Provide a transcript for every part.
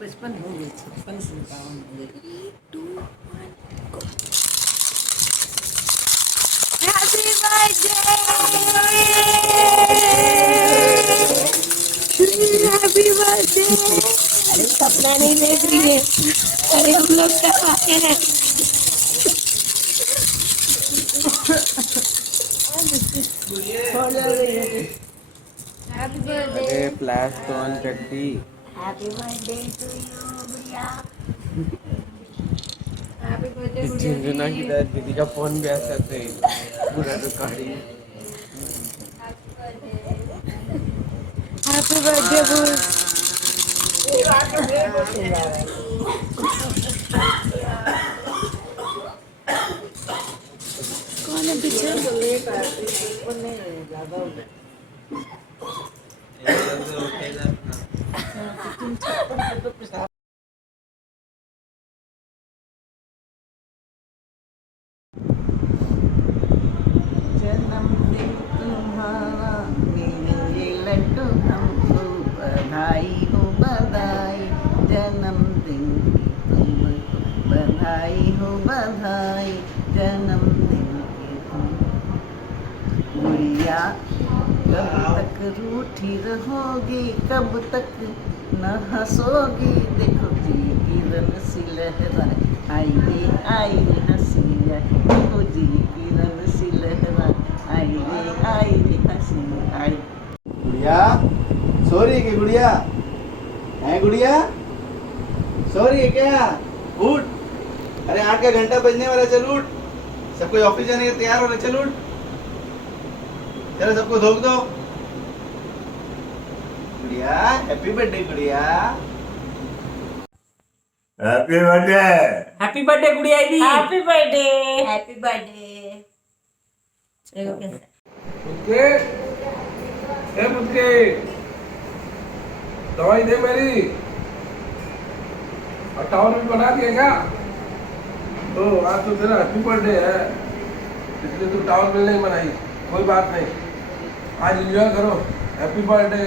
पचपन हो गए, 56 57 हो गए। 3 2 1 go. Happy birthday, happy birthday. अरे सपना नहीं देख रही है, अरे हम लोग कहाँ हैं? हैप्पी बर्थडे, अरे फ्लैश तो ऑन करती। हैप्पी बर्थडे टू यू गुड़िया। हैप्पी बर्थडे गुड़िया झुंझुना की जी। तरह दीदी का फोन भी ऐसा थे, पूरा रिकॉर्डिंग। Happy birthday bull. कौन है पीछे? जन्मदिन तुम्हारा मेरे लड्डू हमको बधाई हो बधाई। जन्मदिन की तुमको बधाई हो बधाई। जन्मदिन की तुम गुड़िया कब तक रूठी रहोगी, कब तक न हंसोगी। देखो जी किरण सी लहराए, आइए आइए हंसी आए। देखो जी किरण सी लहराए, आइए आइए हंसी आए। गुड़िया सो रही है क्या? गुड़िया है? गुड़िया सो रही है क्या? उठ, अरे 8 का घंटा बजने वाला, चल उठ। सबको ऑफिस जाने के तैयार हो रहे, चल उठ। चलो सबको धोख दो। Gudiya happy birthday Gudiya. Happy birthday. Happy birthday Gudiya दी। Happy birthday, happy birthday. चलो कैसे? मुझके ए मुझके दवाई दे मेरी। और टावल भी बना दिया क्या? तो आज तो तेरा हैप्पी बर्थडे है, इसलिए तू टावल भी नहीं बनाई। कोई बात नहीं, आज एंजॉय करो। Happy birthday.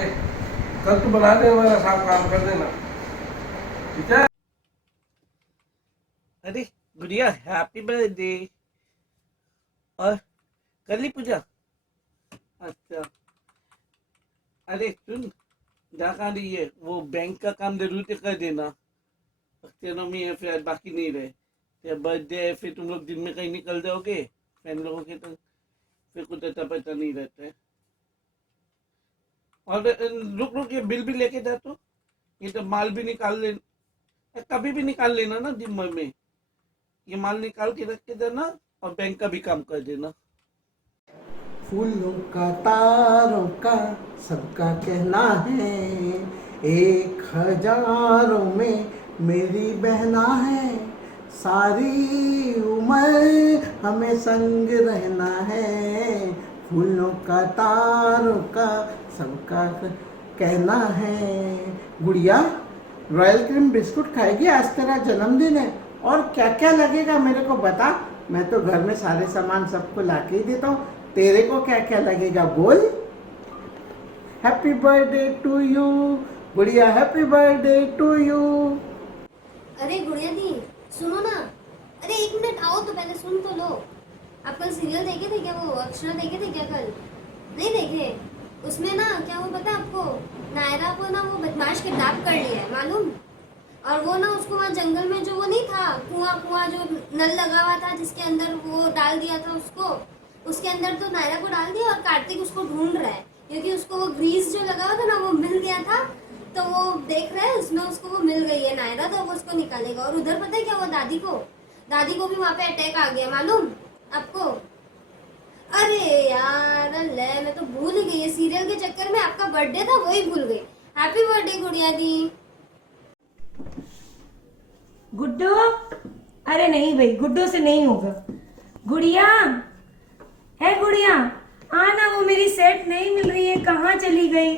कल तू बना दे, मेरा साफ काम कर देना, ठीक है? अरे गुड़िया हैप्पी बर्थडे। और कर ली पूजा? अच्छा, अरे सुन, जा कहाँ रही है? वो बैंक का काम जरूर से कर देना। अक्टूबर है, फिर बाकी नहीं रहे। फिर बर्थडे है, फिर तुम लोग दिन में कहीं निकल जाओगे फैन लोगों के, तो फिर कुछ अच्छा पता नहीं रहता है। और रुक रुक, ये बिल भी लेके जा, तो ये तो माल भी निकाल लेना, कभी भी निकाल लेना ना दिन भर में। ये माल निकाल के रख के देना और बैंक का भी काम कर देना। फूलों का तारों का सबका कहना है, 1000 में मेरी बहना है। सारी उम्र हमें संग रहना है। फूलों का तारों का सबका कहना है। गुड़िया रॉयल क्रीम बिस्कुट खाएगी? आज तेरा जन्मदिन है, और क्या क्या लगेगा मेरे को बता। मैं तो घर में सारे सामान सबको ला के ही देता हूँ, तेरे को क्या क्या लगेगा बोल। हैप्पी बर्थडे टू यू गुड़िया, हैप्पी बर्थडे टू यू। अरे गुड़िया दी सुनो ना, अरे 1 मिनट आओ तो पहले सुन तो लो। आप कल सीरियल देखे थे क्या? वो अक्षरा देखे थे क्या? कल नहीं देखे? उसमें ना क्या हुआ पता आपको? नायरा को ना वो बदमाश किडनैप कर लिया है, मालूम? और वो ना उसको वहाँ जंगल में जो वो नहीं था कुआं जो नल लगा हुआ था जिसके अंदर वो डाल दिया था उसको, उसके अंदर तो नायरा को डाल दिया। और कार्तिक उसको ढूंढ रहा है क्योंकि उसको वो ग्रीस जो लगा हुआ था ना वो मिल गया था, तो वो देख रहा है उसमें उसको वो मिल गई है नायरा, तो वो उसको निकालेगा। और उधर पता है क्या हुआ? दादी को भी वहाँ पे अटैक आ गया, मालूम आपको? अरे यार ले, मैं तो भूल गई, ये सीरियल के चक्कर में आपका बर्थडे था वही भूल गई। हैप्पी बर्थडे गुड़िया दी। गुड्डू, अरे नहीं भाई, गुड्डू से नहीं होगा। गुड़िया है, गुड़िया आना, वो मेरी सेट नहीं मिल रही है, कहाँ चली गई?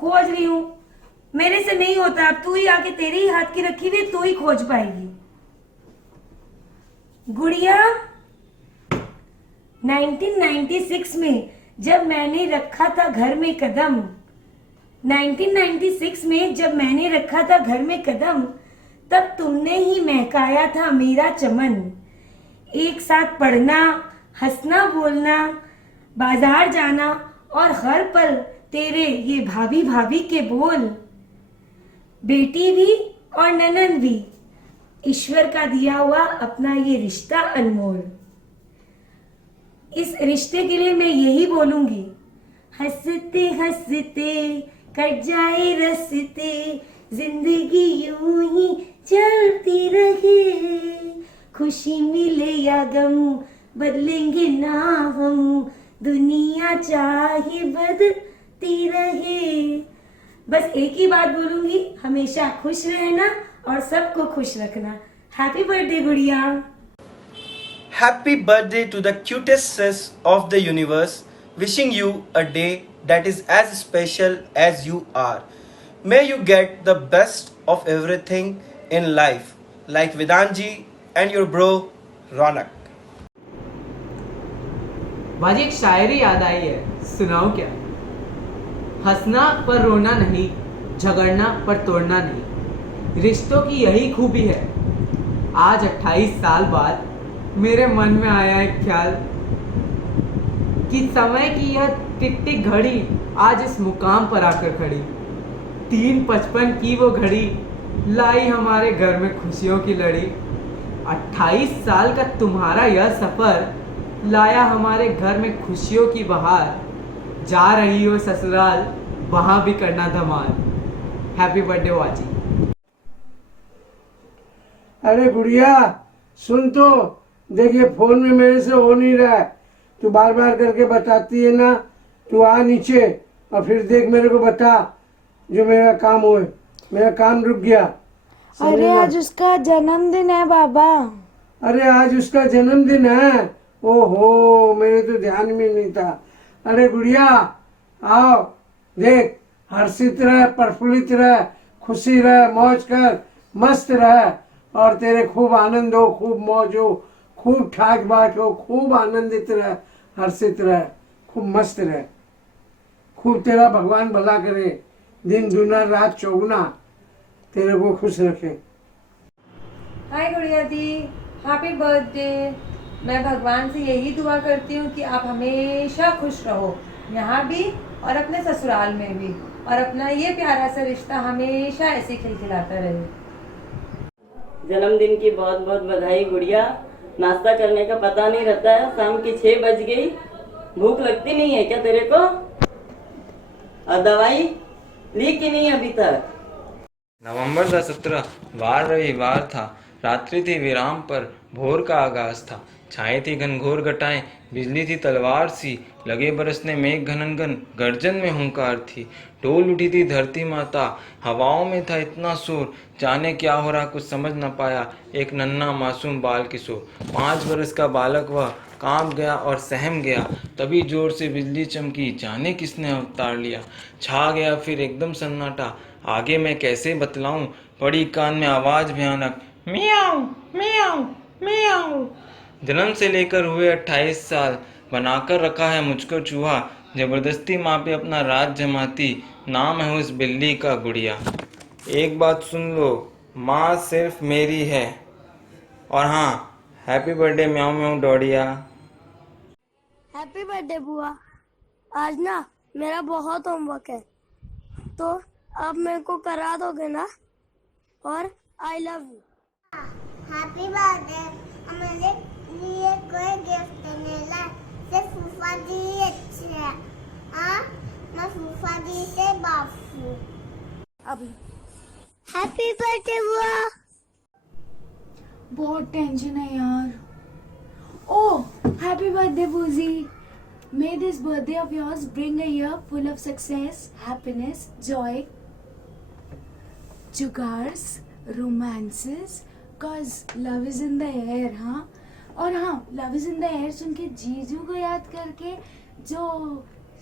खोज रही हूँ, मेरे से नहीं होता। अब तू ही आके, तेरे ही हाथ की रखी हुई, तू ही खोज पाएगी। गुड़िया 1996 में जब मैंने रखा था घर में कदम, 1996 में जब मैंने रखा था घर में कदम, तब तुमने ही महकाया था मेरा चमन। एक साथ पढ़ना, हंसना बोलना, बाजार जाना और हर पल तेरे ये भाभी भाभी के बोल। बेटी भी और ननद भी, ईश्वर का दिया हुआ अपना ये रिश्ता अनमोल। इस रिश्ते के लिए मैं यही बोलूंगी, हंसते हंसते कट जाए रस्ते, जिंदगी यूं ही चलती रहे, खुशी मिले या गम बदलेंगे ना हम, दुनिया चाहे बदलती रहे। बस एक ही बात बोलूंगी, हमेशा खुश रहना और सबको खुश रखना। हैप्पी बर्थडे गुड़िया। Happy birthday to the cutest sis of the universe, wishing you a day that is as special as you are. May you get the best of everything in life, like Vedanji and your bro Ronak. बाजी एक शायरी याद आई है, सुनाओ क्या? हंसना पर रोना नहीं, झगड़ना पर तोड़ना नहीं, रिश्तों की यही खूबी है। आज 28 साल बाद मेरे मन में आया एक ख्याल कि समय की यह टिक टिक घड़ी आज इस मुकाम पर आकर खड़ी। 3:55 की वो घड़ी लाई हमारे घर में खुशियों की लड़ी। 28 साल का तुम्हारा यह सफर लाया हमारे घर में खुशियों की बहार। जा रही हो ससुराल, वहां भी करना धमाल। हैप्पी बर्थडे वाची। अरे गुड़िया सुन तो, देखिए फोन में मेरे से हो नहीं रहा है, तू बार बार करके बताती है ना। तू आ नीचे और फिर देख मेरे को बता जो मेरा काम होए। मेरा काम रुक गया। अरे आज उसका जन्मदिन है बाबा। अरे आज उसका जन्मदिन है? ओहो, मेरे तो ध्यान में नहीं था। अरे गुड़िया आओ, देख हर्षित रह, प्रफुल्लित रह, खुशी रह, मौज कर, मस्त रह और तेरे खूब आनंद हो, खूब मौज हो, खूब ठाक बाट हो, खूब आनंदित रह, हर्षित रह, खूब मस्त रह, खूब तेरा भगवान भला करे, दिन दुना रात चौगुना तेरे को खुश रखे। हाय गुड़िया दी, हैप्पी बर्थडे। मैं भगवान से यही दुआ करती हूँ कि आप हमेशा खुश रहो, यहाँ भी और अपने ससुराल में भी, और अपना ये प्यारा सा रिश्ता हमेशा ऐसे खिलखिलाता रहे। जन्मदिन की बहुत बहुत बधाई गुड़िया। नाश्ता करने का पता नहीं रहता है, शाम की 6 बज गई। भूख लगती नहीं है क्या तेरे को? और दवाई ली कि नहीं अभी तक? नवंबर 17 वार रविवार था। रात्रि थी विराम पर भोर का आगाज था। छाए थी घनघोर घटाएं, बिजली थी तलवार सी, लगे बरसने मेघ घनन घन, गर्जन में हुंकार थी। डोल उठी थी धरती माता, हवाओं में था इतना शोर, जाने क्या हो रहा कुछ समझ न पाया एक नन्हा मासूम बाल किशोर। 5 बरस का बालक वह कांप गया और सहम गया, तभी जोर से बिजली चमकी, जाने किसने अवतार लिया। छा गया फिर एकदम सन्नाटा, आगे मैं कैसे बतलाऊं, पड़ी कान में आवाज भयानक, मियाऊ मियाऊ मियाऊ। जन्म से लेकर हुए 28 साल, बनाकर रखा है मुझको चूहा, जबरदस्ती माँ पे अपना राज जमाती, नाम है उस बिल्ली का गुड़िया। एक बात सुन लो, माँ सिर्फ मेरी है। और हाँ, हैप्पी बर्थडे म्याऊ म्याऊ डोडिया। हैप्पी बर्थडे बुआ। आज ना मेरा बहुत होमवर्क है, तो अब मेरे को करा दोगे ना? और I love you. Happy birthday. मेरे लिए कोई गिफ्ट नहीं ला, सिर्फ फूफा दी अच्छी है। हाँ, मैं फूफा दी से बापू। अभी हैप्पी बर्थडे बुआ। बहुत टेंशन है यार। ओह, हैप्पी बर्थडे बूजी। May this birthday of yours bring a year full of success, happiness, joy, jugars, romances, cause love is in the air, हाँ? और हाँ, love is in the air सुन के जीजू को याद करके जो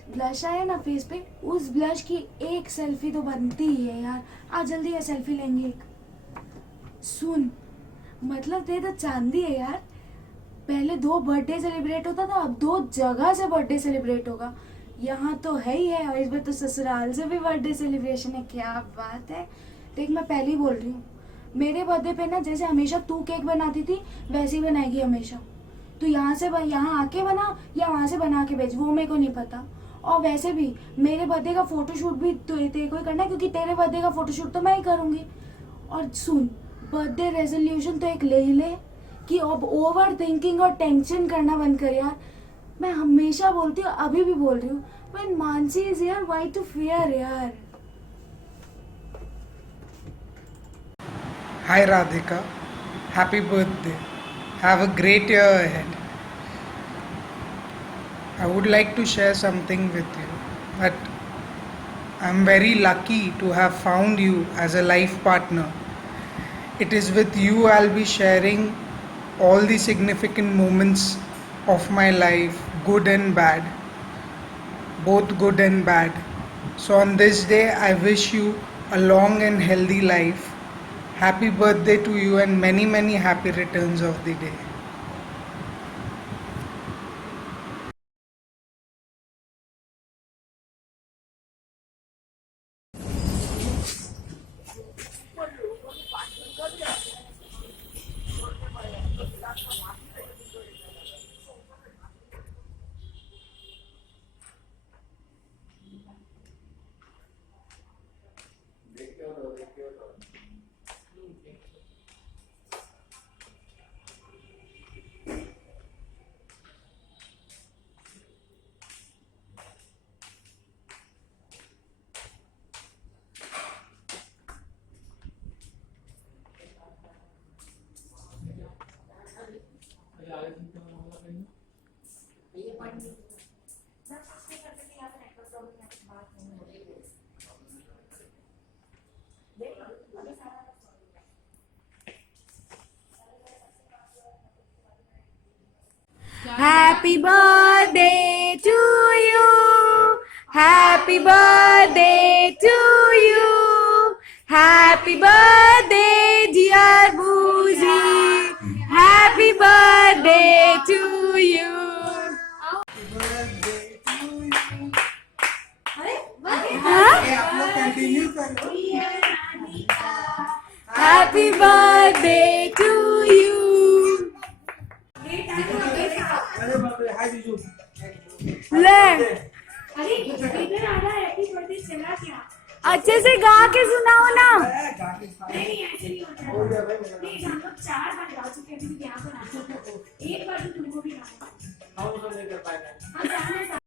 ब्लश आया ना फेस पे, उस ब्लश की एक सेल्फी तो बनती ही है यार। आज जल्दी है सेल्फी लेंगे एक। सुन, मतलब तेरे तो चांदी है यार, पहले 2 बर्थडे सेलिब्रेट होता था, अब 2 जगह से बर्थडे सेलिब्रेट होगा। यहाँ तो है ही है, और इस बार तो ससुराल से भी बर्थडे सेलिब्रेशन है। क्या बात है। देख मैं पहले ही बोल रही हूँ, मेरे बर्थडे पे ना जैसे हमेशा तू केक बनाती थी वैसे ही बनाएगी हमेशा। तू यहाँ आके बना या वहाँ से बना के भेज, वो मेरे को नहीं पता। और वैसे भी मेरे बर्थडे का फोटोशूट भी तेरे को ही करना है, क्योंकि तेरे बर्थडे का फोटोशूट तो मैं ही करूँगी। और सुन, बर्थडे रेजोल्यूशन तो एक ले ही ले कि अब ओवर थिंकिंग और टेंशन करना बंद कर यार। मैं हमेशा बोलती हूँ, अभी भी बोल रही हूँ, when Mansi is here why to fear यार। Hi Radhika, happy birthday. Have a great year ahead. I would like to share something with you that I'm very lucky to have found you as a life partner. It is with you I'll be sharing all the significant moments of my life, good and bad, both good and bad. So on this day I wish you a long and healthy life. Happy birthday to you and many many happy returns of the day. Happy birthday to you. Happy birthday to you. Happy birthday dear Boozy. Happy birthday to you. Happy birthday to you. ले अच्छे से गा के सुनाओ ना। नहीं ऐसे नहीं होता है। प्लीज हम लोग 4 बार गा चुके हैं, अभी यहाँ पर एक बार तो तुमको भी गाना। हम नहीं कर पाएंगे।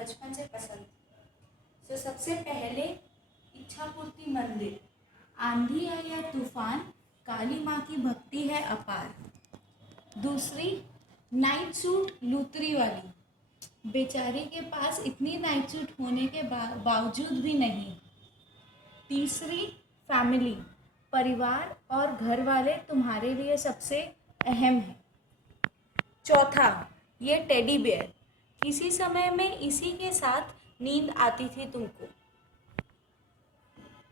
बचपन से पसंद थी। तो सबसे पहले इच्छा पूर्ति मंदिर, आंधी है या तूफान, काली माँ की भक्ति है अपार। दूसरी नाइट सूट लूतरी वाली, बेचारी के पास इतनी नाइट सूट होने के बावजूद भी नहीं। तीसरी फैमिली, परिवार और घर वाले तुम्हारे लिए सबसे अहम है। चौथा ये टेडी बेयर, किसी समय में इसी के साथ नींद आती थी तुमको।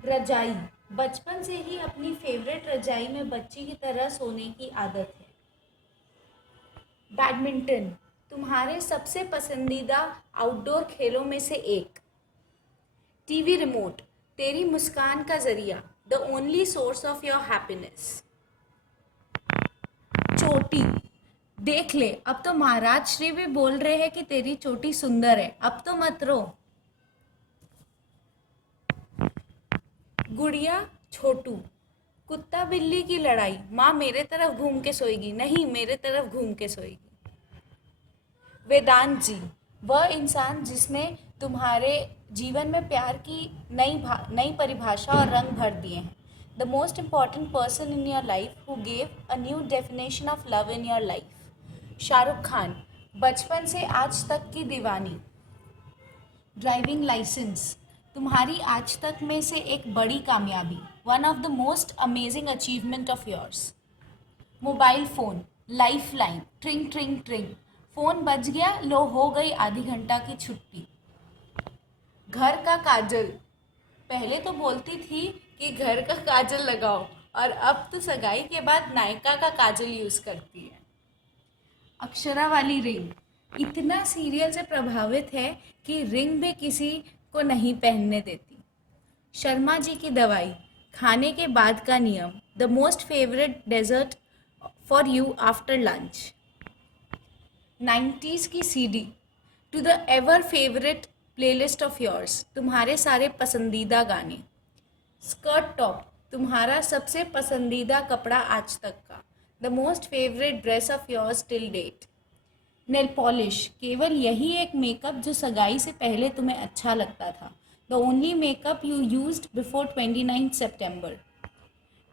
रजाई, बचपन से ही अपनी फेवरेट रजाई में बच्ची की तरह सोने की आदत है। बैडमिंटन, तुम्हारे सबसे पसंदीदा आउटडोर खेलों में से एक। टीवी रिमोट, तेरी मुस्कान का जरिया, the only source of your happiness. चोटी, देख ले अब तो महाराज श्री भी बोल रहे हैं कि तेरी चोटी सुंदर है, अब तो मत रो। गुड़िया छोटू, कुत्ता बिल्ली की लड़ाई, माँ मेरे तरफ घूम के सोएगी, नहीं मेरे तरफ घूम के सोएगी। वेदांत जी, वह इंसान जिसने तुम्हारे जीवन में प्यार की नई परिभाषा और रंग भर दिए हैं। The most important person in your life who gave a new definition of love in your life. Shahrukh Khan, बचपन से आज तक की दीवानी। ड्राइविंग लाइसेंस, तुम्हारी आज तक में से एक बड़ी कामयाबी, one of the most amazing achievement of yours. Mobile phone, life line, ट्रिंग ट्रिंग ट्रिंग, फ़ोन बज गया, लो हो गई आधी घंटा की छुट्टी। घर का काजल, पहले तो बोलती थी कि घर का काजल लगाओ और अब तो सगाई के बाद नायका का काजल यूज़ करती है। अक्षरा वाली रिंग, इतना सीरियल से प्रभावित है कि रिंग भी किसी को नहीं पहनने देती। शर्मा जी की दवाई, खाने के बाद का नियम, the most favourite dessert for you after lunch. 90s की CD, to the ever favourite playlist of yours, तुम्हारे सारे पसंदीदा गाने। स्कर्ट टॉप, तुम्हारा सबसे पसंदीदा कपड़ा आज तक का, the most favourite dress of yours till date. Nail polish, केवल यही एक मेकअप जो सगाई से पहले तुम्हें अच्छा लगता था, the only makeup you used before 29 September.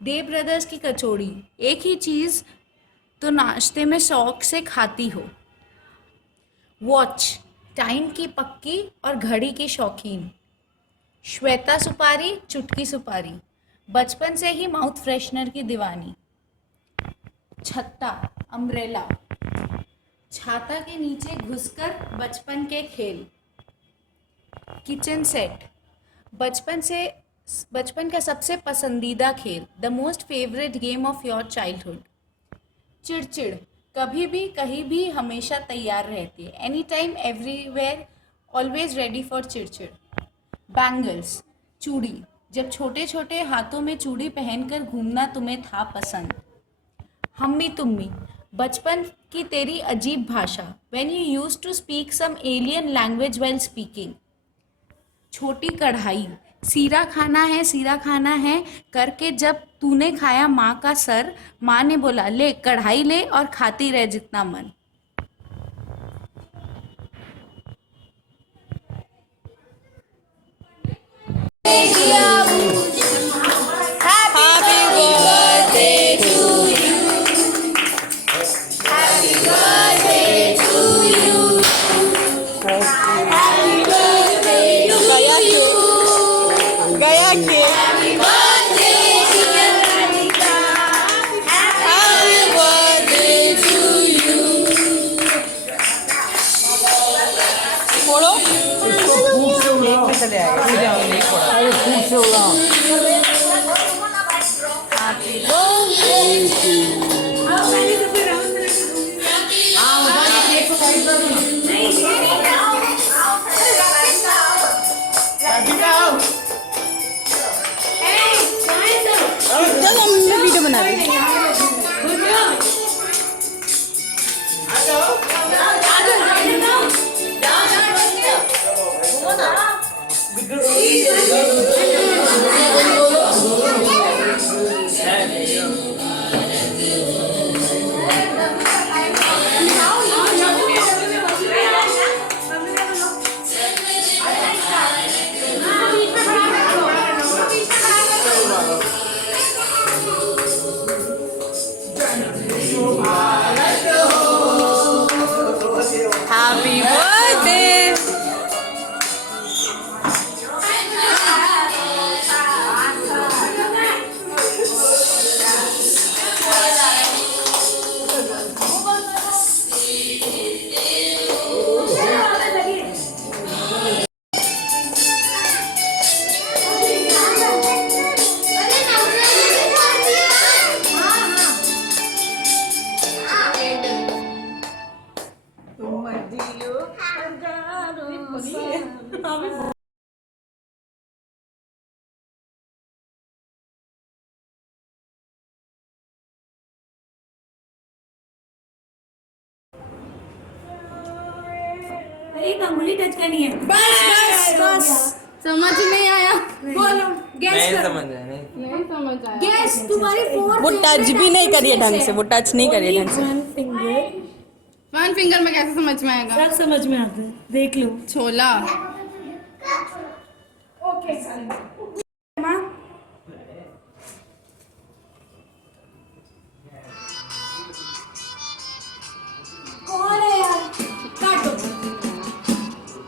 Day brothers की कचौड़ी, एक ही चीज़ तो नाश्ते में शौक से खाती हो। वॉच, टाइम की पक्की और घड़ी की शौकीन। श्वेता सुपारी, चुटकी सुपारी, बचपन से ही माउथ फ्रेशनर की दीवानी। छत्ता, अम्ब्रेला, छाता के नीचे घुसकर बचपन के खेल। किचन सेट, बचपन का सबसे पसंदीदा खेल, the most favourite game of your childhood. चिड़चिड़, कभी भी कहीं भी हमेशा तैयार रहती है, any time everywhere always ready for चिड़चिड़। बैंगल्स, चूड़ी, जब छोटे छोटे हाथों में चूड़ी पहनकर घूमना तुम्हें था पसंद। हम्मी तुम्मी, बचपन की तेरी अजीब भाषा, when you used to speak some alien language while speaking. छोटी कढ़ाई, सीरा खाना है करके जब तूने खाया माँ का सर, माँ ने बोला ले कढ़ाई ले और खाती रह जितना मन। Good. तुम जियो हजारों साल। अरे एक अंगुली टच करनी है। बस बस बस समझ नहीं आया। बोलो गैस करो। नहीं समझ आया। गैस तुम्हारी फोर वो टच भी नहीं करिए ढंग से, वो टच नहीं करिए ढंग से। वन फिंगर में कैसे समझ में आएगा? सब समझ में आता है, देख लो। छोला। ओके माँ कौन है यार? काटो।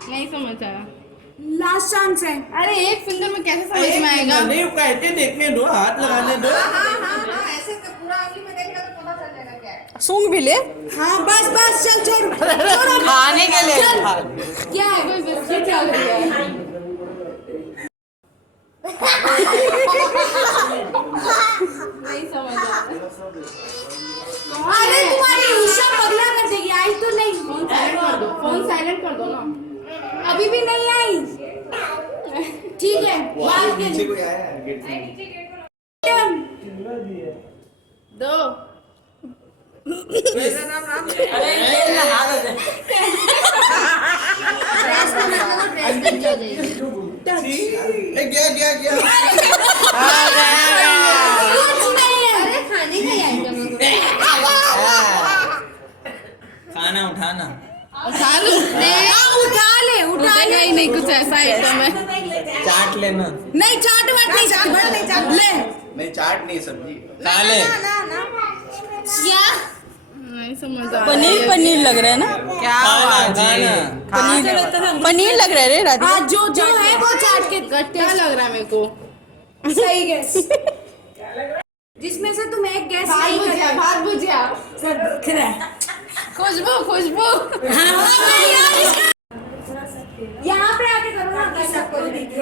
नहीं समझ आया। लास्ट चांस है। अरे एक फिंगर में कैसे समझ में आएगा? नहीं कहते देखने दो, हाथ लगाने दो। सूंघ भी ले। हाँ बस बस चल छोड़। खाने के लिए। क्या है? कोई बिस्किट चल रही है। नहीं समझ आया। अरे तुम्हारी उषा पगला कर देगी। आई तो नहीं। फोन साइलेंट कर दो, फोन साइलेंट कर दो ना। अभी भी नहीं आई। ठीक है बात के लिए दो। क्या अरे खाने का ही आइटम है। खाना उठाना। उठा लो। उठा ले उठेगा ही नहीं, कुछ ऐसा आइटम है। चाट लेना। नहीं चाट वाट नहीं चाट ले। नहीं चाट नहीं सब्जी। खा ले। क्या नहीं समझ आया। पनीर पनीर लग रहा है ना? खाना। पनीर लग रहा है रे राधिका। हाँ जो जो है वो चाट के गट्टा लग रहा है मेरे को। सही गैस। जिसमें से तुम एक गैस भात नहीं भुजिया, कर भात भुजिया। सर दिख रहा है। खुशबू खुशबू। यहाँ पे आके करो ना कि सबको दिखे।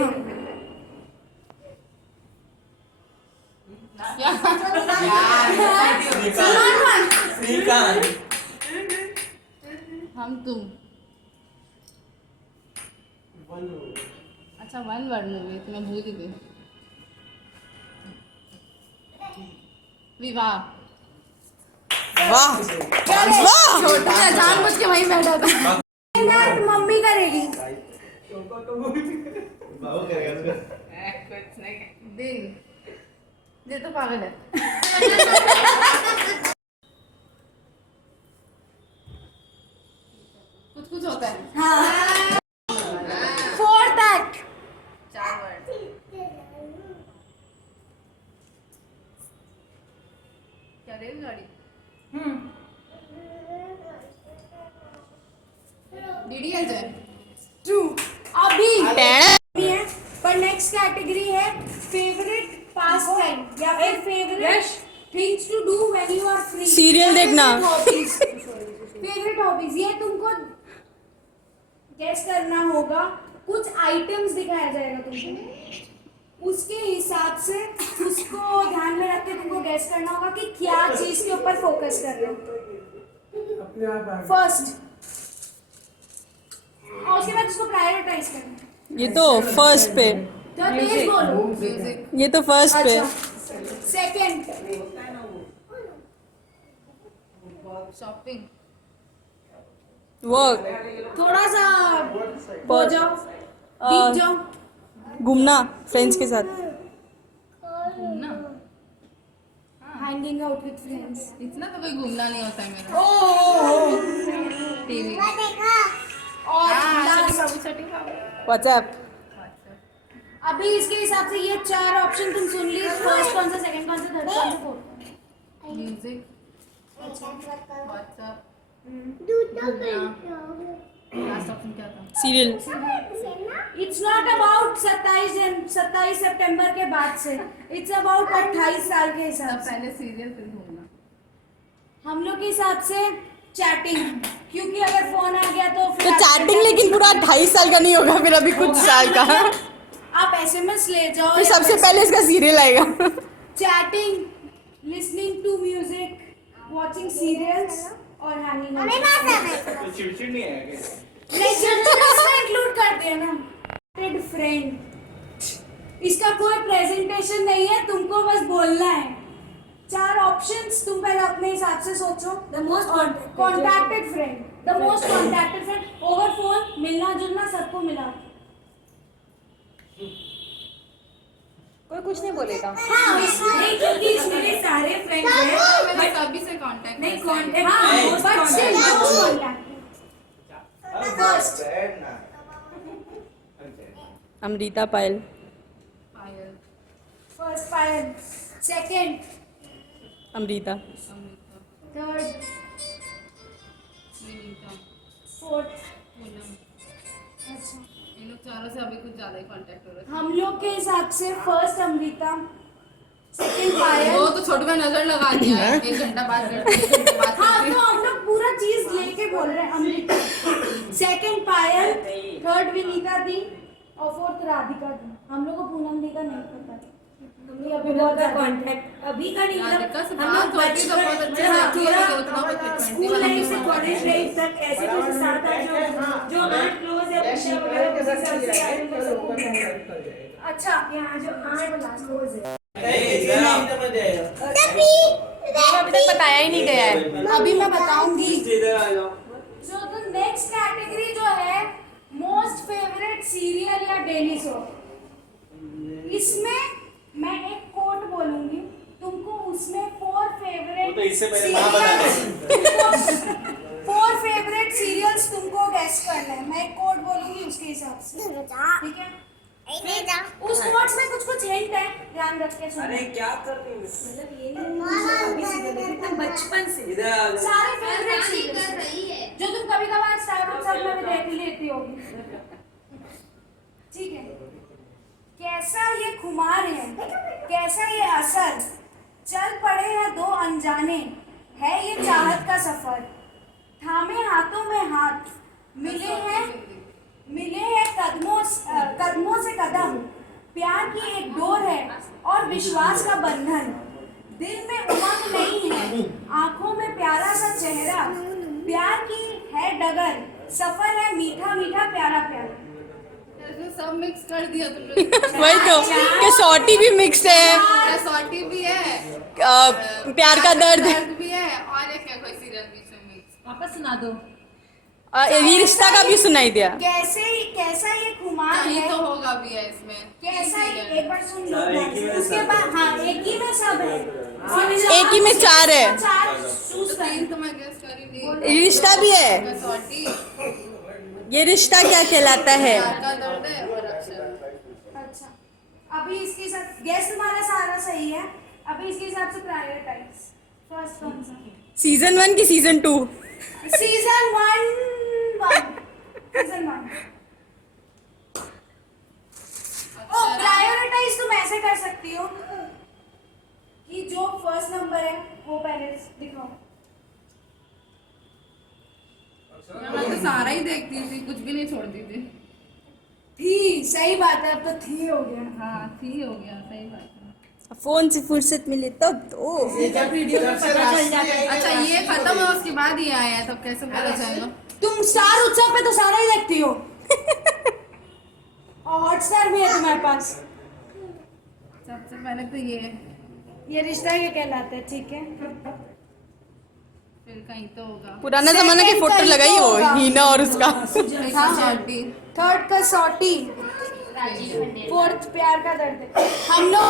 हम तुम। अच्छा वन वर्ड मूवी तो मैं भूल ही गई। विवाह। वाह छोटा जानबूझ के वहीं बैठा था। मम्मी करेगी। दिन ये तो पागल है। कुछ कुछ होता है। हाँ फोर्थ एक्ट। 4 वर्ड। क्या रेलगाड़ी? डीडीएल 2 अभी है पर नेक्स्ट कैटेगरी है फेवरेट पास टाइम या फिर favourite things to do when you are free. Serial देखना। फेवरेट हॉबीज ये तुमको गेस करना होगा। कुछ आइटम्स दिखाया जाएगा तुमको, उसके हिसाब से उसको ध्यान में रख के तुमको गेस करना होगा कि क्या चीज के ऊपर फोकस कर रहे हो। फर्स्ट और उसके बाद उसको प्रायोरिटाइज करना। ये तो फर्स्ट पे। तो तेज बोलो। ये तो फर्स्ट पे। Second shopping. वर्क। थोड़ा सा हो जाओ, डीप जाओ। घूमना फ्रेंड्स के साथ। घूमना। Hanging out with friends. इतना तो कोई घूमना नहीं होता है मेरा। टीवी। और लास्ट व्हाट्सएप। अभी इसके हिसाब से ये 4 ऑप्शन तुम सुन ली। फर्स्ट कौन सा, सेकंड कौन सा, थर्ड कौन सा, fourth. Music. WhatsApp. Last option क्या था? सीरियल। इट्स नॉट अबाउट 27 सितंबर के बाद से। इट्स अबाउट 28 साल के हिसाब से। पहले सीरियल फिर घूमना। हम लोग के हिसाब से चैटिंग, क्योंकि अगर फोन आ गया तो तो चैटिंग लेकिन पूरा 28 साल का नहीं होगा, फिर अभी कुछ साल का। आप एसएमएस ले जाओ। फिर सबसे पहले इसका सीरियल आएगा। Chatting, listening to music, watching serials और हैंगिंग आउट। चिड़चिड़ नहीं है क्या? इंक्लूड कर दिया ना। फ्रेंड, इसका कोई प्रेजेंटेशन नहीं है, तुमको बस बोलना है। 4 ऑप्शंस तुम पहले अपने हिसाब से सोचो। The most contacted friend, the most contacted friend, over phone, मिलना जुलना, सबको मिला। कोई कुछ नहीं बोलेगा। हाँ, नहीं क्योंकि मेरे सारे फ्रेंड्स हैं, मैं सभी से कांटेक्ट नहीं कांटेक्ट, हाँ, but still contact. First Amrita Payal. First pile, second Amrita. Third, fourth. अच्छा, इन लोग चारों से अभी कुछ ज्यादा ही कांटेक्ट हो रहा है। हम लोग के हिसाब से फर्स्ट अमृता, सेकंड पायल। वो तो छोटू में नजर लगा दिया है, 1 घंटा बाद करती है, 1 घंटा बाद हाँ, करती है। तो हम लोग पूरा चीज लेके बोल रहे हैं। अमृता, सेकंड पायल, थर्ड विनीता दी और फोर्थ राधिका दी। हम लोग को पूनम दी का नहीं पता। अभी बहुत कांटेक्ट अभी का नहीं, राधिका से हम लोग बात होती तो बहुत अच्छे से हाँ, होती है, लेकिन उतना बहुत थोड़ा frequently स्कूल हम लाइफ से लोग कॉलेज लाइफ तक ऐसे कुछ साथ आए जो आठ क्लोज है, उनसे वगैरह उसी हिसाब से आए तो सबको मिला। अच्छा, यहाँ जो आठ क्लोज है, अभी तक बताया ही नहीं गया है। अभी मैं बताऊंगी। जो द नेक्स्ट कैटेगरी जो है मोस्ट फेवरेट सीरियल या डेली शो, इसमें मैं एक कोट बोलूंगी, तुमको उसमें 4 फेवरेट सीरियल्स तुमको गेस करना है। मैं एक कोट बोलूंगी उसके हिसाब से, ठीक है? उस कोट्स में कुछ कुछ हिंट है, ध्यान रख के सुनो। अरे क्या कर रही हो? मतलब ये नहीं अभी से एकदम बचपन से सारे फेवरेट कर सीरियल्स रही है। जो तुम कभी कभार स्टार उत्सव में भी देख लेती होगी, ठीक है? कैसा ये खुमार है, कैसा ये असर, चल पड़े हैं 2 अनजाने, है ये चाहत का सफर, थामे हाथों में हाथ, मिले हैं कदमों से कदम, प्यार की एक डोर है और विश्वास का बंधन, दिल में उमंग नहीं है, आंखों में प्यारा सा चेहरा, प्यार की है डगर, सफर है मीठा मीठा प्यारा प्यारा। सब मिक्स कर दिया तुमने। वही तो कसौटी भी मिक्स है, सॉटी भी है, प्यार का दर्द भी है, और एक है कोई सीरियल बीच में मिक्स। वापस सुना दो। ये रिश्ता का भी सुनाई दिया। कैसा ये खुमार कहीं है, तो होगा भी है इसमें। कैसा एक बार सुन लो, उसके बाद हाँ एक ही में सब है, एक ही में 4 है। 4 चूज तो कर। 3 तो मैं गेस कर ही ली। रिश्ता भी है, कसौटी, ये रिश्ता क्या कहलाता है? प्यार का दर्द है और अक्षर। अच्छा, अभी इसके साथ गैस तुम्हारा सारा सही है। अभी इसके हिसाब से प्रायोरिटाइज फर्स्ट कौन सा? सीजन 1 की सीजन 2? Season 1 season 1। ओ प्रायोरिटाइज तुम ऐसे कर सकती हो कि जो फर्स्ट नंबर है वो पहले दिखाओ। मैं तो सारा ही देखती थी, कुछ भी नहीं छोड़ती थी। सही बात है, अब तो थी हो गया। हाँ, थी हो गया, सही बात है। फोन से फुर्सत मिले तब तो। वीडियो में पता चल जाता है। अच्छा, ये खत्म है उसके बाद ही आया है, तब कैसे पता चलेगा? तुम स्टार उत्सव पे तो सारा ही देखती हो और हॉटस्टार भी है तुम्हारे पास। सबसे पहले तो ये रिश्ता ये कहलाता है, ठीक है? फिर कहीं तो होगा। पुराना जमाना की फोटो लगाई हो हीना और उसका। कसौटी, थर्ड कसौटी, फोर्थ प्यार का दर्द है। हम लोग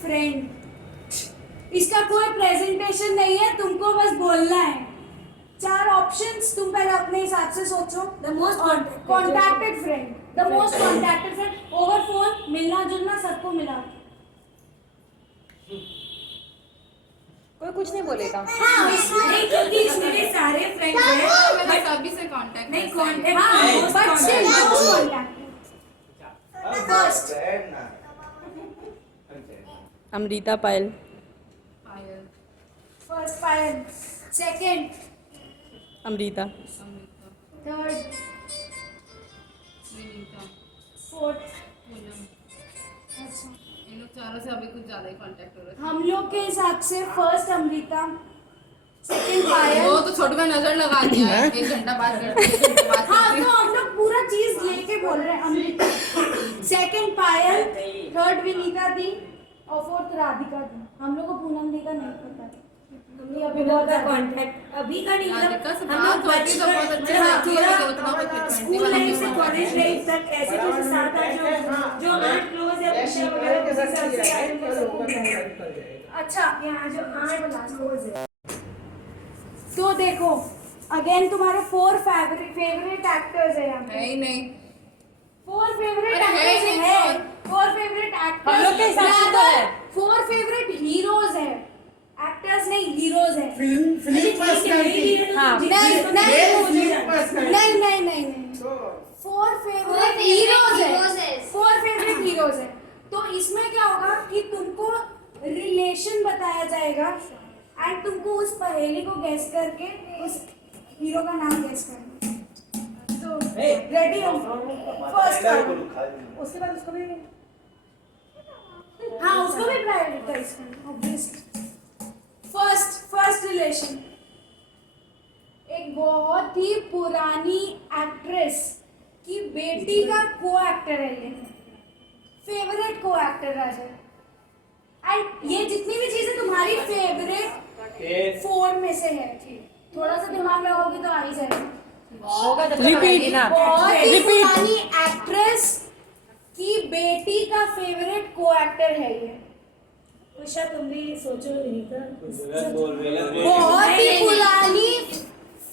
फ्रेंड, इसका कोई प्रेजेंटेशन नहीं है, तुमको बस बोलना है। 4 ऑप्शंस तुम पहले अपने हिसाब से सोचो। The most contacted friend, the most contacted friend, over phone, मिलना जुलना, सबको मिला। कोई कुछ नहीं बोलेगा। हाँ, नहीं क्योंकि मेरे सारे फ्रेंड्स हैं, मैं सभी से कांटेक्ट नहीं करता हूँ। कांटेक्ट, हाँ, but still contact. First Amrita Payal. Payal, first pile, second Amrita. Third Vinita, fourth. Poonam. अच्छा, इन लोग चारों से अभी कुछ ज्यादा ही कांटेक्ट हो रहा है। हम लोग के हिसाब से फर्स्ट अमृता, सेकंड पायल। वो तो छोटू का नजर लगा दिया है, 1 घंटा बात करते हैं, 1 घंटा बात हाँ करते तो हैं। हम लोग पूरा चीज लेके बोल रहे हैं। अमृता सेकंड पायल, थर्ड विनीता दी और फोर्थ राधिका दी। हम लोग को पूनम दी का नहीं पता। हमने अभी का कांटेक्ट अभी का नहीं, राधिका से हम लोग बात होती तो बहुत अच्छे से होती है, लेकिन उतना बहुत frequently स्कूल वाला लाइफ से नहीं कॉलेज लाइफ तक ऐसे कुछ 7-8 जो 8 क्लोज है विषय वगैरह के हिसाब से आए थे सब। अच्छा यहाँ जो 8 क्लोज है तो देखो अगेन तुम्हारे 4 फेवरेट एक्टर्स है यहाँ पे। नहीं नहीं 4 फेवरेट अरे है एक्टर्स नहीं है, 4 फेवरेट एक्टर्स हम लोग के हिसाब से तो है। 4 फेवरेट हीरोज है, एक्टर्स नहीं हीरोज है। हाँ। नहीं 4 फेवरेट हीरोज है, 4 फेवरेट हीरोज है। तो इसमें क्या होगा कि तुमको रिलेशन बताया जाएगा एंड तुमको उस पहेली को गेस करके उस हीरो का नाम गेस करना। तो रेडी हो? फर्स्ट उसके बाद उसको भी हाँ उसको भी प्रायोरिटाइज करना ऑब्वियसली। फर्स्ट रिलेशन एक बहुत ही पुरानी एक्ट्रेस की बेटी का को एक्टर है ये, फेवरेट को एक्टर राजा। एंड ये जितनी भी चीजें तुम्हारी फेवरेट 4 में से है, थोड़ा सा दिमाग लगाओगी तो आ ही जाएगा। होगा तो रिपीट ना, बहुत ही पुरानी एक्ट्रेस की बेटी का फेवरेट को एक्टर है ये। उषा तुम भी सोचो बहुत ही पुरानी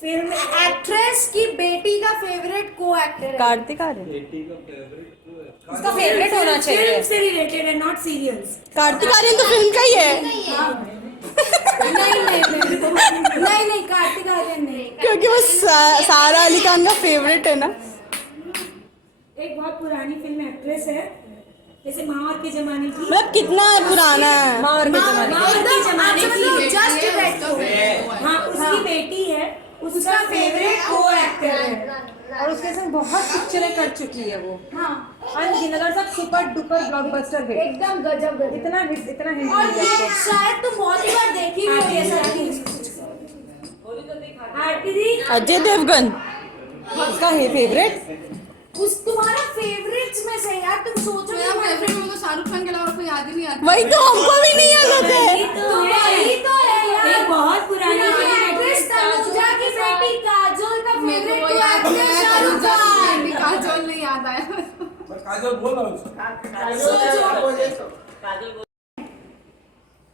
फिल्म एक्ट्रेस की बेटी का फेवरेट को एक्टर है। कार्तिक आर्यन उसका फेवरेट होना चाहिए। फिल्म से रिलेटेड है, नॉट सीरियल्स। कार्तिक आर्यन तो फिल्म का ही है। नहीं कार्तिक आर्यन नहीं, क्योंकि वो सारा अली खान का फेवरेट है ना। एक बहुत पुरानी फिल्म एक्ट्रेस है, जैसे माँ के जमाने की। मतलब कितना पुराना है? माँ के जमाने की जस्ट हाँ उसकी बेटी है, उसका फेवरेट को एक्टर है और उसके साथ बहुत पिक्चरें कर चुकी है वो। हाँ अनगिनत और सब सुपर डुपर ब्लॉकबस्टर हिट। एकदम गजब। इतना हिट और ये शायद तुम बहुत ही बार देखी भी होगी ऐसा चीज। आरती दी अजय देवगन उसका है फेवरेट। उस तुम्हारा फेवरेट्स में से यार तुम सोचो मेरा फेवरेट में तो शाहरुख खान के अलावा कोई याद ही नहीं आता। वही तो हमको भी नहीं याद है। वही तो है यार, एक बहुत पुरानी एक्ट्रेस तनुजा की बेटी काजोल का मेरे फेवरेट को याद एक्टर नहीं है, शाहरुख खान। काजोल नहीं याद आया। काजल बोल रहा हूँ।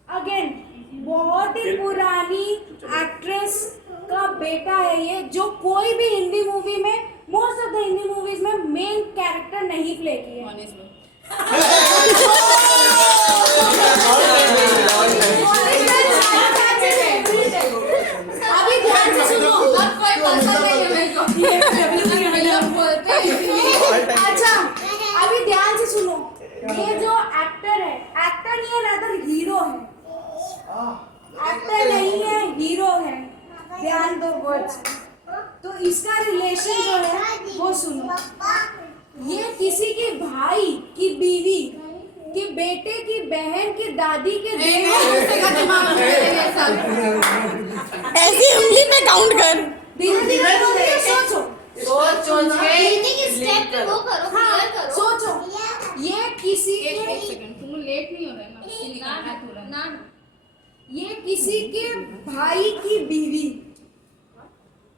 अगेन बहुत ही पुरानी एक्ट्रेस का बेटा है ये, जो कोई भी हिंदी मूवी में, most of the Hindi movies में मेन कैरेक्टर नहीं प्ले किए। अभी ध्यान से सुनो, अब कोई पसंद नहीं है मेरे को। ये बोलते हैं। अच्छा अभी ध्यान से सुनो, ये जो एक्टर है, एक्टर नहीं है रादर हीरो है, एक्टर नहीं है हीरो है, ध्यान दो वर्ड्स। तो इसका रिलेशन जो है वो सुनो। ये किसी के भाई की बीवी की बेटे की बहन की दादी के दिमाग में ये सब ऐसी उंगली पे काउंट कर। धीरे सोचो, सोच के स्टेप वो करो, क्लियर करो। सोचो ये किसी एक के सेकंड, तुम लेट नहीं हो रहे ना, ये निकालना है तुरंत। ना ये किसी के भाई की बीवी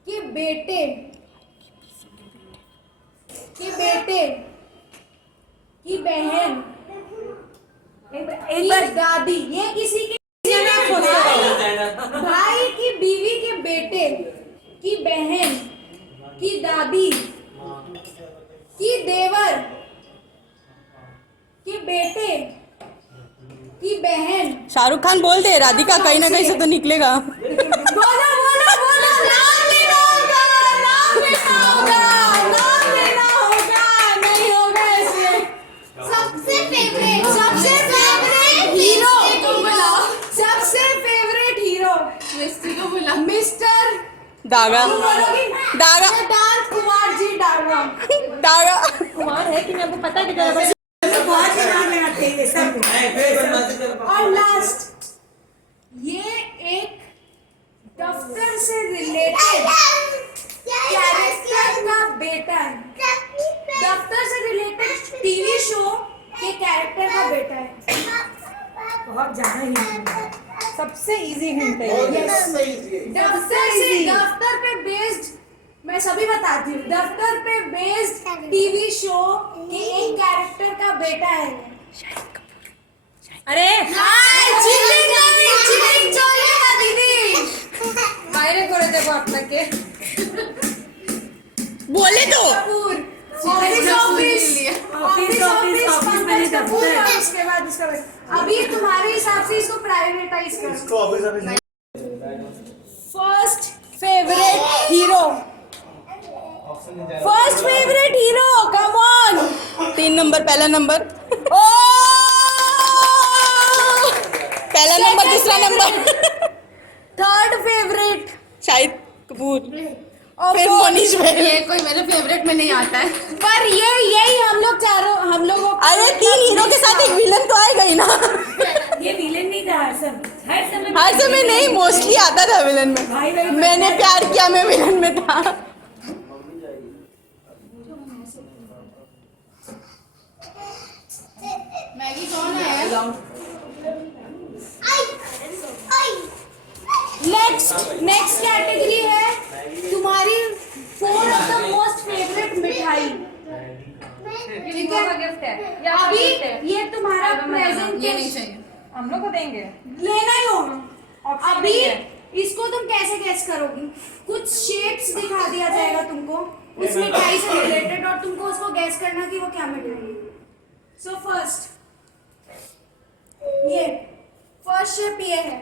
के बेटे की बहन की दादी, ये किसी के भाई की बीवी के बेटे की बहन की दादी की देवर के बेटे की बहन। शाहरुख खान बोल दे, राधिका कहीं ना कहीं से तो निकलेगा। बोलो नाम लेना होगा, नहीं होगा ऐसे। सबसे फेवरेट हीरो, सबसे फेवरेट हीरो मिस्टर दागा दागा कुमार जी डागा। दागा कुमार है कि मैं पता कि बहुत नाम लगाते हैं सब। और लास्ट ये एक द इजी हिंट है। दफ्तर पे बेस्ड, मैं सभी बताती हूँ, दफ्तर पे बेस्ड टीवी शो के एक कैरेक्टर का बेटा है। अरे বাইরে করে দেবো আপনাকে। बोले तो ऑफिस मैंने दफ्तर। उसके बाद अभी तुम्हारे हिसाब से इसको प्राइवेटाइज करो। First favourite hero, first favourite hero, come on. 3 number, पहला नंबर, ओ पहला नंबर, दूसरा number third favourite Shahid Kapoor, और फिर मोनीश बहल। ये कोई मेरे फेवरेट में नहीं आता है। पर यही हम लोग चारों, हम लोगों को अरे 3 हीरो के साथ एक विलन तो आएगा ही ना। ये विलेन नहीं था हर समय हर समय नहीं, मोस्टली आता था विलन में। मैंने प्यार किया मैं विलन में था। मैगी कौन है? नेक्स्ट कैटेगरी है तुम्हारी 4 ऑफ द मोस्ट फेवरेट मिठाई। ठीक है, गिफ्ट है अभी ये तुम्हारा ये नहीं प्रेजेंटेशन चाहिए, हम लोग को देंगे। लेना ही होगा। अभी इसको तुम कैसे गैस करोगी? कुछ शेप्स दिखा दिया जाएगा तुमको उस मिठाई से रिलेटेड, और तुमको उसको गैस करना कि वो क्या मिठाई है। सो फर्स्ट शेप ये है।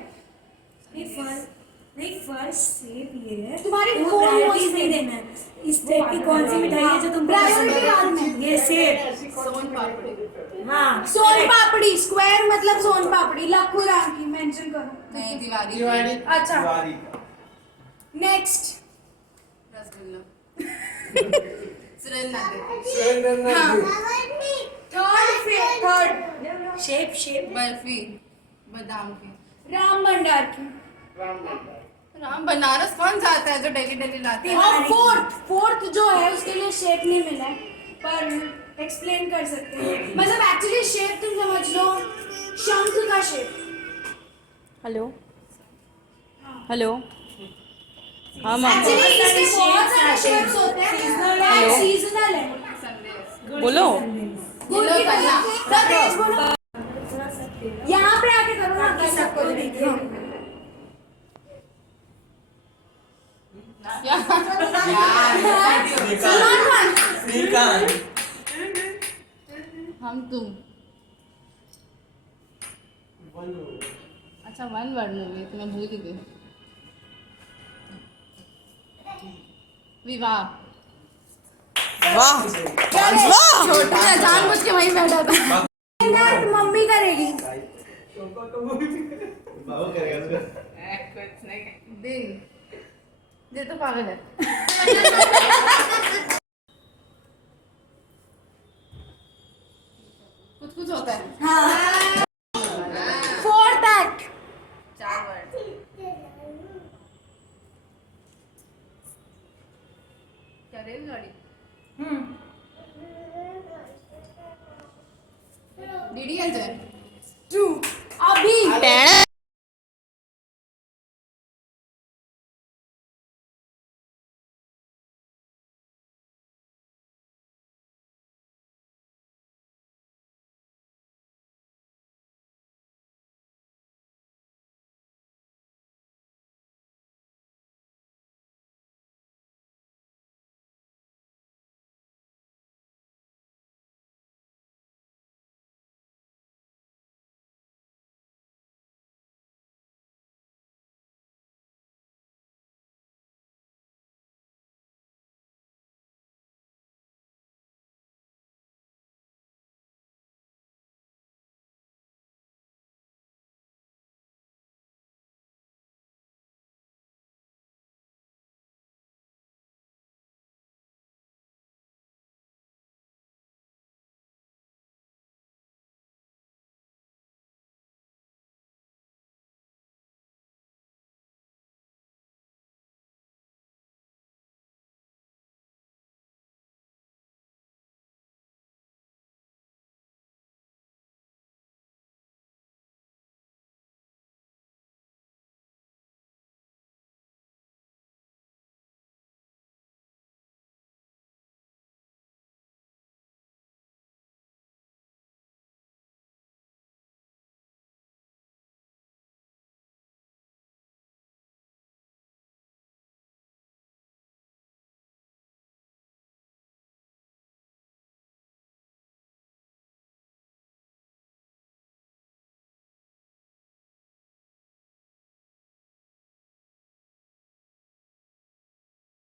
नहीं फर्स्ट शेप ये है, तुम्हारी वो फोन प्रायोरिटीज नहीं देना है। इस टाइप की कौन सी मिठाई है जो तुमको पसंद प्रायोरिटी बाद है? में। ये शेप, सोन पापड़ी। हाँ सोन पापड़ी, स्क्वायर मतलब सोन पापड़ी। लखू राम की मेंशन करो। नहीं, दिवाली। अच्छा, next rasgulla. Surendra third shape barfi, बादाम की। राम भंडार की। राम बनारस कौन जाता है जो डेली डेली लाते हैं? और फोर्थ जो है उसके लिए शेप नहीं मिला है, पर एक्सप्लेन कर सकते हैं। मतलब एक्चुअली शेप तुम समझ लो शंख का शेप। हेलो हेलो, हाँ मामा एक्चुअली इसके बहुत सारे शेप्स होते हैं, सीजनल है। बोलो। यहाँ पे आके करो ना, कि सबको देखिए। हम तुम। अच्छा, 1 वर्ड मूवी तो मैं भूल ही गई। विवाह। वाह वाह, छोटा सा जानबूझ के वहीं बैठा था। मम्मी करेगी। दे तो पागल है। कुछ होता है। हाँ। Fourth act. 4 वर्ड। क्या रेलगाड़ी? डीडीएल 2 अभी